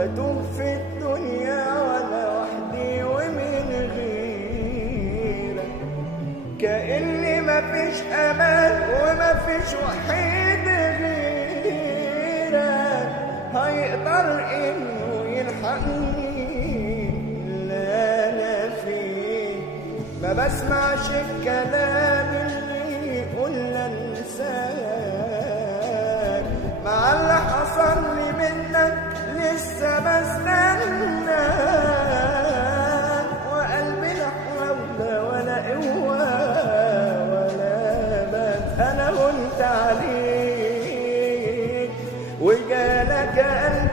بتوه في الدنيا وانا وحدي ومن غيرك، كأني مفيش امان ومفيش وحيد غيرك هيقدر انه يلحقني اللي انا فيه. ما بسمعش الكلام اللي يقول انساك، مع اللي حصل لي منك لسه بستناك، وقلبي لا حول ولا قوة ولا بس انا قلت عليك وجالك قلبي